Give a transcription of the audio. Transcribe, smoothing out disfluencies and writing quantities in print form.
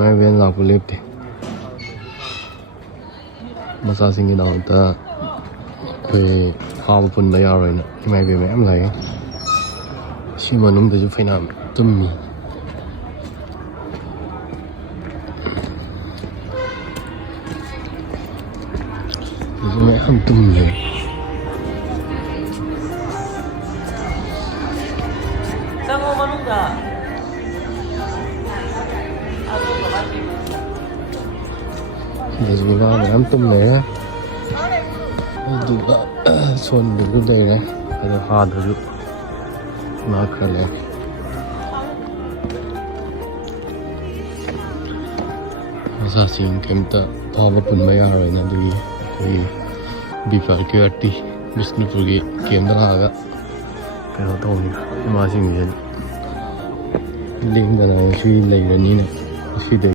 ꯃꯥꯏ van ꯂꯥꯛꯄ ꯂꯦꯞꯇꯦ ꯃꯆꯥꯁꯤꯡꯒꯤꯗꯃꯛꯇ ꯑꯩꯈꯣꯏ ꯐꯥꯕ ꯄꯨꯟꯕ ꯌꯥꯔꯣꯏꯅ ꯏꯃꯥꯏꯕꯤ ꯃꯌꯥꯝ ꯂꯥꯛꯑꯦ ꯁꯤ ꯃꯅꯨꯡꯗꯁꯨ ꯐꯩꯅꯥꯝ ꯇꯨꯝꯃꯤ ꯁꯤꯁꯨ ꯃꯌꯥꯝ ꯇꯨꯝꯃꯤ ꯆꯪꯉꯣ ꯃꯅꯨꯡꯗ ꯁꯤꯗꯁꯨ ꯏꯃꯥ ꯃꯌꯥꯝ ꯇꯨꯝꯂꯩꯔꯦ ꯑꯗꯨꯒ ꯁꯣꯟꯕꯁꯨ ꯂꯩꯔꯦ ꯑꯗꯣ ꯍꯥꯗꯁꯨ ꯏꯃꯥ ꯈꯔ ꯂꯩ ꯃꯆꯥꯁꯤꯡ ꯀꯩꯝꯇ ꯐꯥꯕ ꯄꯨꯟꯕ ꯌꯥꯔꯣꯏꯅ ꯑꯗꯨꯒꯤ ꯑꯩꯈꯣꯏꯒꯤ ꯕꯤꯐꯥꯔ ꯀꯦꯌꯔꯇꯤ ꯕꯤꯁꯅꯨꯄꯨꯔꯒꯤ ꯀꯦꯝꯗ ꯂꯥꯛꯑꯒ ꯀꯩꯅꯣ ꯇꯧꯕꯅꯤ ꯏꯃꯥꯁꯤꯡꯁꯦ ꯂꯦꯡꯗꯅ ꯉꯁꯤ ꯂꯩꯔꯅꯤꯅ ꯉꯁꯤꯗꯩ